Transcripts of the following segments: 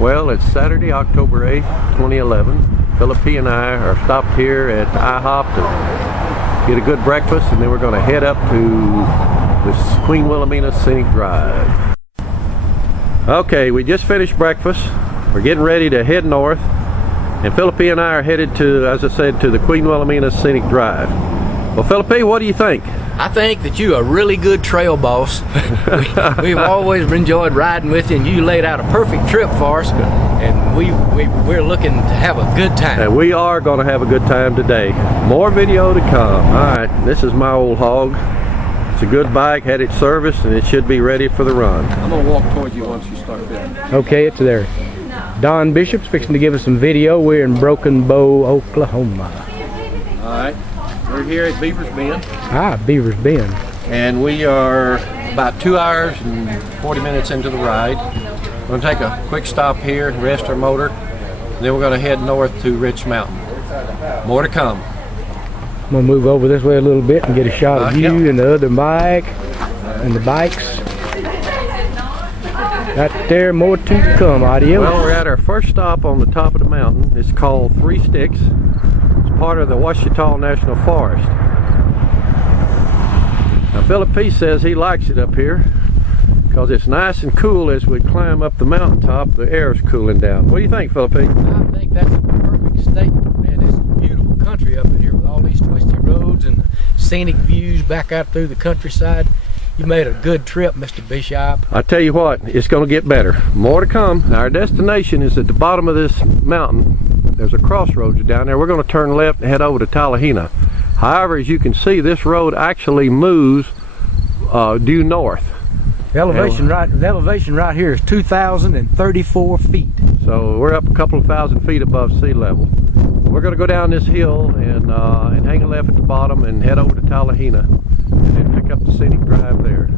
Well, it's Saturday, October 8th, 2011. Phillip P and I are stopped here at IHOP to get a good breakfast, and then we're going to head up to this Queen Wilhelmina Scenic Drive. Okay, we just finished breakfast. We're getting ready to head north, and Phillip P and I are headed to, as I said, to the Queen Wilhelmina Scenic Drive. Well, Phillip P, what do you think? I think that you're a really good trail boss. We've always enjoyed riding with you, and you laid out a perfect trip for us, and we're looking to have a good time. And we are going to have a good time today. More video to come. Alright, this is my old hog. It's a good bike, had it serviced, and it should be ready for the run. I'm going to walk towards you once you start there. Okay, it's there. Don Bishop's fixing to give us some video. We're in Broken Bow, Oklahoma. Alright, we're here at Beaver's Bend. Ah, Beaver's Bend. And we are about 2 hours and 40 minutes into the ride. We're going to take a quick stop here, rest our motor, and then we're going to head north to Rich Mountain. More to come. I'm going to move over this way a little bit and get a shot of you and the other bike and the bikes. Right there, more to come. Adios. Well, we're at our first stop on the top of the mountain. It's called Three Sticks. It's part of the Ouachita National Forest. Now, Phillip P says he likes it up here because it's nice and cool as we climb up the mountaintop. The air is cooling down. What do you think, Phillip P? I think that's a perfect statement, man. It's beautiful country up in here with all these twisty roads and scenic views back out through the countryside. You made a good trip, Mr. Bishop. I tell you what, it's going to get better. More to come. Our destination is at the bottom of this mountain. There's a crossroads down there. We're going to turn left and head over to Talihina. However, as you can see, this road actually moves due north. The elevation right here is 2,034 feet. So we're up a couple of thousand feet above sea level. We're going to go down this hill and hang a left at the bottom and head over to Talihina, and then pick up the scenic drive there.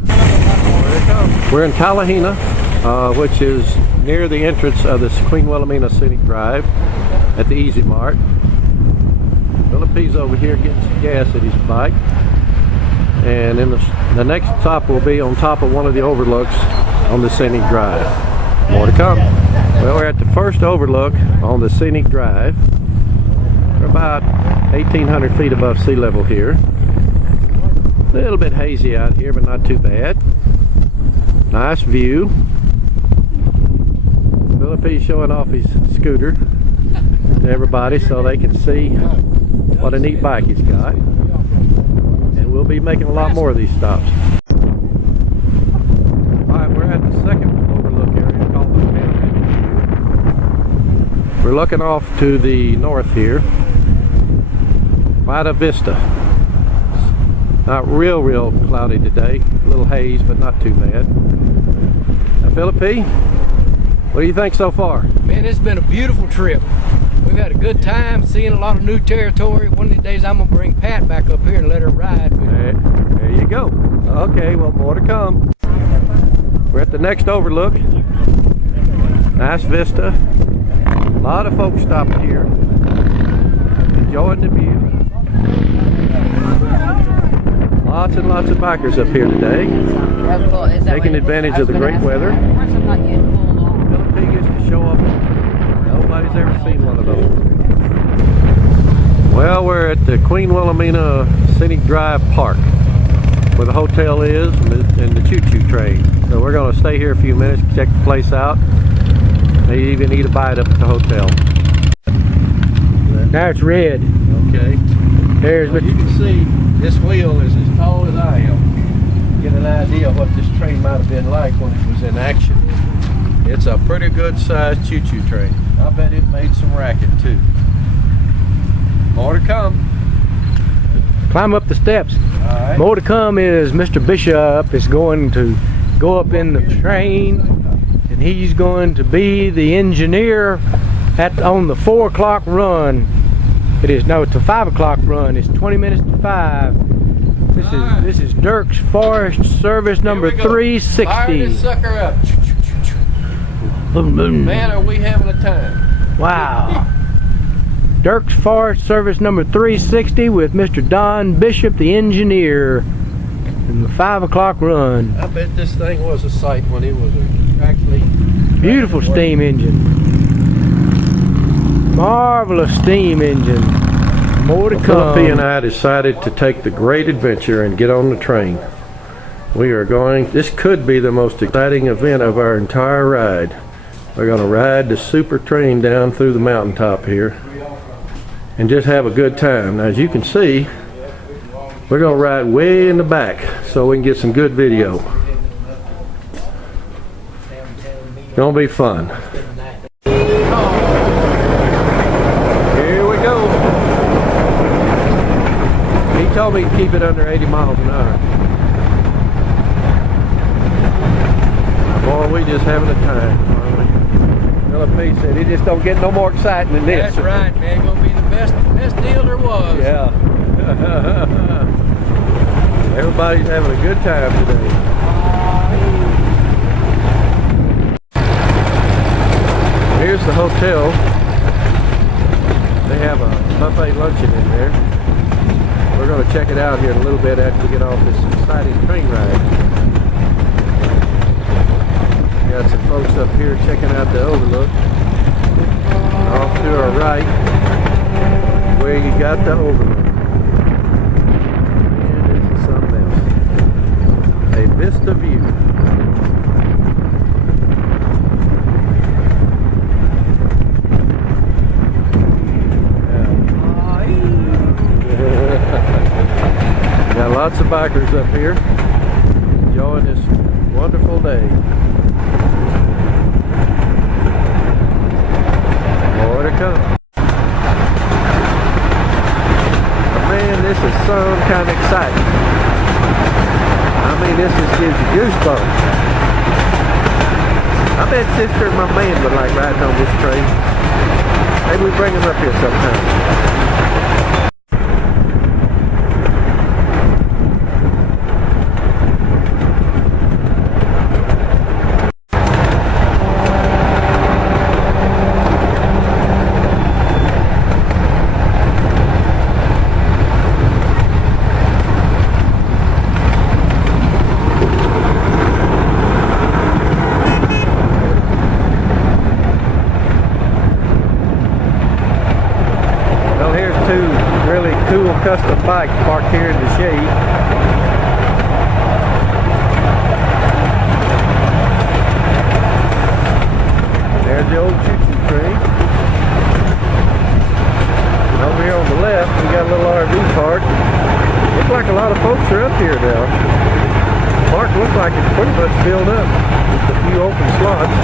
We're in Talihina, which is near the entrance of this Queen Wilhelmina Scenic Drive at the Easy Mart. Phillip P's over here getting some gas at his bike, and then the next stop will be on top of one of the overlooks on the Scenic Drive. More to come. Well, we're at the first overlook on the Scenic Drive. We're about 1,800 feet above sea level here. A little bit hazy out here, but not too bad. Nice view. Phillip P's showing off his scooter to everybody so they can see what a neat bike he's got. And we'll be making a lot more of these stops. Alright, we're at the second overlook area called the Panhandle. We're looking off to the north here. Quite a vista. Not real cloudy today. A little haze, but not too bad. Now, Phillip P, what do you think so far? Man, it's been a beautiful trip. We've had a good time seeing a lot of new territory. One of these days I'm going to bring Pat back up here and let her ride with me. There you go. Okay, well, more to come. We're at the next overlook. Nice vista. A lot of folks stopped here, enjoying the view. Lots and lots of bikers up here today, taking advantage of the great weather. Phillip P gets to show up. Nobody's ever seen one of those. Well, we're at the Queen Wilhelmina Scenic Drive Park, where the hotel is and the choo-choo train. So we're going to stay here a few minutes, check the place out. Maybe even eat a bite up at the hotel. Now it's red. Okay. There's Well, you can see this wheel is as tall as I am. Get an idea of what this train might have been like when it was in action. It's a pretty good sized choo-choo train. I bet it made some racket too. More to come. Climb up the steps. All right. More to come is Mr. Bishop is going to go up in the train, and he's going to be the engineer on the 4 o'clock run. It's a 5 o'clock run. It's 20 minutes to 5. This is Dirk's Forest Service number 360. Fire this sucker up. Boom, boom. Man, are we having a time. Wow. Dirk's Forest Service number 360 with Mr. Don Bishop, the engineer, in the 5 o'clock run. I bet this thing was a sight when it was actually Beautiful steam engine. Marvelous steam engine. More to come. Phillip P and I decided to take the great adventure and get on the train. We are going, this could be the most exciting event of our entire ride. We're going to ride the super train down through the mountaintop here and just have a good time. Now, as you can see, we're going to ride way in the back so we can get some good video. Gonna be fun. Here we go. He told me to keep it under 80 miles an hour. Boy, we just having a time. Phillip P said he just don't get no more exciting than this. That's right, man. Gonna be the best deal there was. Yeah. Everybody's having a good time today. Here's the hotel. They have a buffet luncheon in there. We're going to check it out here in a little bit after we get off this exciting train ride. Got some folks up here checking out the overlook. Off to our right, where you got the overlook. And this is something else. A vista view. Got lots of bikers up here enjoying this wonderful day. More to come. Man, this is some kind of exciting. I mean, this is gives you goosebumps. I bet sister and my man would like riding on this train. Maybe we bring them up here sometime. Custom bike parked here in the shade. There's the old choo-choo train. Over here on the left, we got a little RV park. Looks like a lot of folks are up here now. Park looks like it's pretty much filled up. Just a few open slots.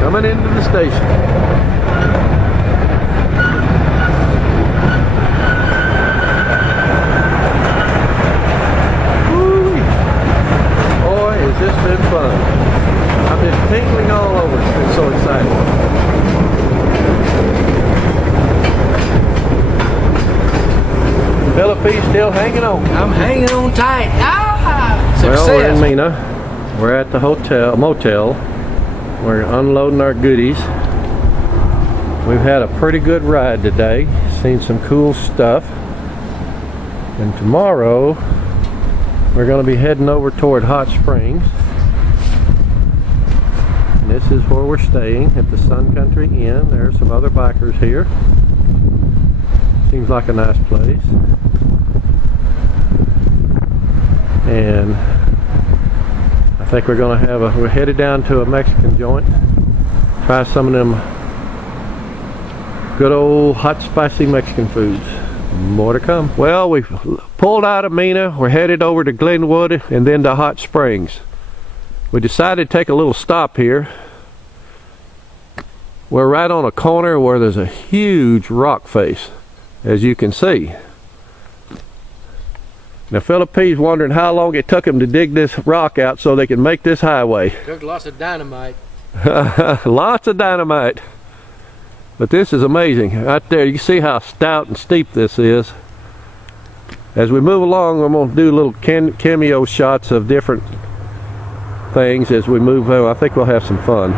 Coming into the station. Woo-wee. Boy, has this been fun. I've been tingling all over. It's been so exciting. Phillip P still hanging on. I'm hanging on tight. Ah! Success. Well, we're in Mena. We're at the motel. We're unloading our goodies. We've had a pretty good ride today. Seen some cool stuff. And tomorrow we're going to be heading over toward Hot Springs. And this is where we're staying at the Sun Country Inn. There's some other bikers here. Seems like a nice place. And I think we're going to we're headed down to a Mexican joint. Try some of them good old hot spicy Mexican foods. More to come. Well, we've pulled out of Mena. We're headed over to Glenwood and then to Hot Springs. We decided to take a little stop here. We're right on a corner where there's a huge rock face, as you can see. Now Phillip P's wondering how long it took him to dig this rock out so they can make this highway. Took lots of dynamite. Lots of dynamite. But this is amazing. Right there, you can see how stout and steep this is. As we move along, we're going to do little cameo shots of different things as we move. I think we'll have some fun.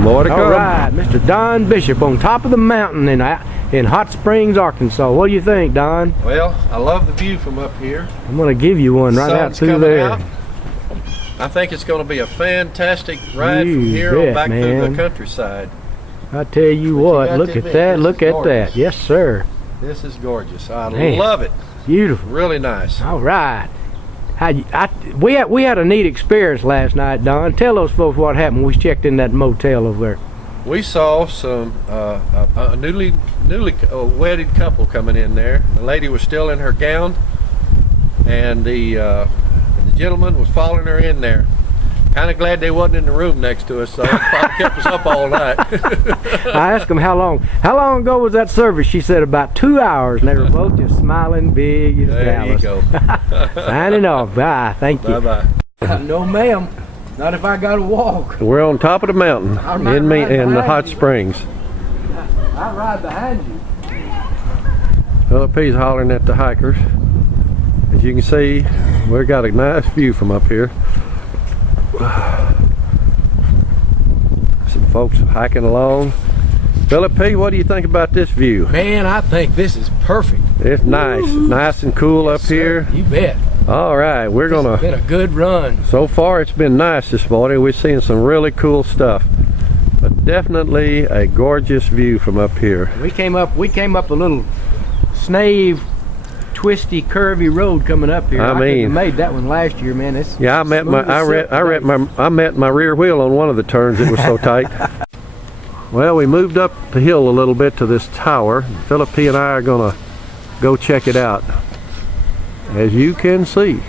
More to come. All right, Mr. Don Bishop on top of the mountain in Hot Springs, Arkansas. What do you think, Don? Well, I love the view from up here. I'm going to give you one right out through there. Out. I think it's going to be a fantastic ride from here on back through the countryside. I tell you what, look at that, look at that. Yes, sir. This is gorgeous. I love it. Beautiful. Really nice. All right. We had a neat experience last night, Don. Tell those folks what happened. We checked in that motel over there. We saw some a newly wedded couple coming in there. The lady was still in her gown, and the gentleman was following her in there. Kind of glad they wasn't in the room next to us, so it probably kept us up all night. I asked them how long ago was that service. She said about 2 hours, and they were both just smiling big as Dallas. There you go. Signing off. Bye. Thank you. Bye-bye. No, ma'am. Not if I got to walk. We're on top of the mountain in the Hot Springs. I'll ride behind you. Phillip P's hollering at the hikers. As you can see, we've got a nice view from up here. Some folks hiking along. Phillip P, what do you think about this view? Man, I think this is perfect. It's nice. Nice and cool up here. You bet. All right, It's been a good run. So far it's been nice this morning. We've seen some really cool stuff. But definitely a gorgeous view from up here. We came up a little snave, twisty, curvy road coming up here. I mean, made that one last year, man. I met my rear wheel on one of the turns. It was so tight. Well, we moved up the hill a little bit to this tower. Phillip P and I are gonna go check it out. As you can see,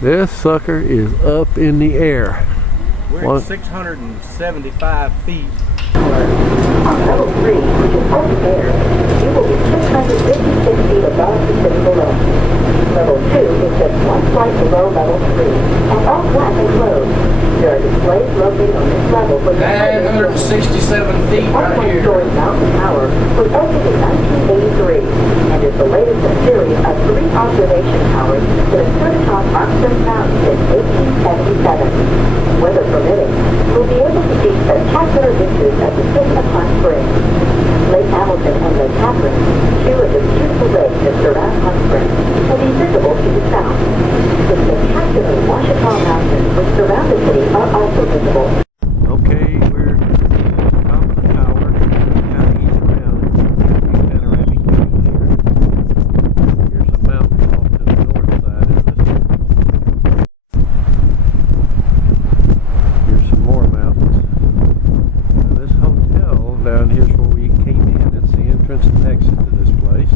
this sucker is up in the air. We're at 675 feet. On level 3, which is open air, you will be 656 feet above the city below. Level 2 is just one flight below level 3, and all flat and closed. There are displays located on this level for 967 feet right here. One-story mountain tower was opened in 1983, and is the latest in a series of 3 observation towers that have stood atop Arkansas Mountain since 1877. Weather permitting, we'll be able to see spectacular vistas at the city of Hot Springs. Lake Hamilton and Lake Catherine, 2 of the beautiful lakes that surround Hot Springs, will be visible to the south. The spectacular Washita Mountains, which surround the city, are also visible. Okay, we're at the top of the tower. Kind of east around and panoramic view here. Here's a mountain off to the north side of us. Here's some more mountains. Now this hotel down here's where we came in. It's the entrance and exit to this place.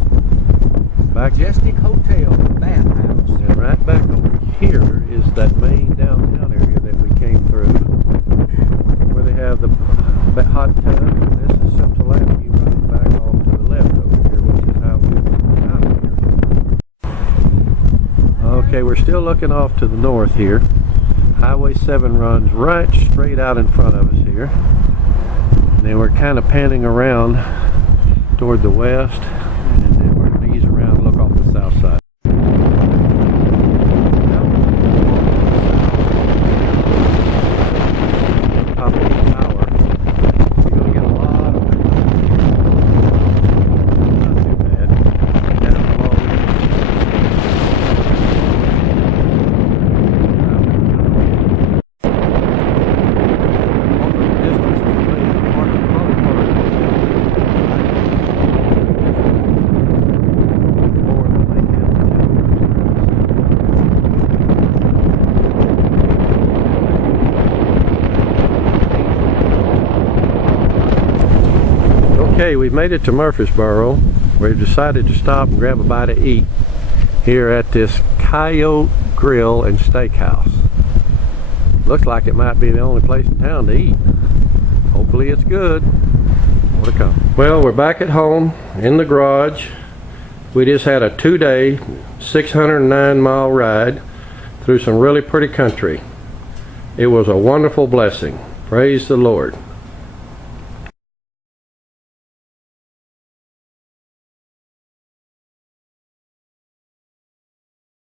Majestic Hotel, bathhouse. And right back over here is that main downtown area that we came through, where they have the hot tub. And this is Central Avenue running back off to the left over here, which is how we got here. Okay, we're still looking off to the north here. Highway 7 runs right straight out in front of us here. And then we're kind of panning around toward the west, and then we're going to ease around and look off the south side. Top of the tower. You're going to get a lot of not too bad. Down below. Okay, we've made it to Murfreesboro. We've decided to stop and grab a bite to eat here at this Coyote Grill and Steakhouse. Looks like it might be the only place in town to eat. Hopefully it's good. More to come. Well, we're back at home in the garage. We just had a 2-day, 609-mile ride through some really pretty country. It was a wonderful blessing. Praise the Lord.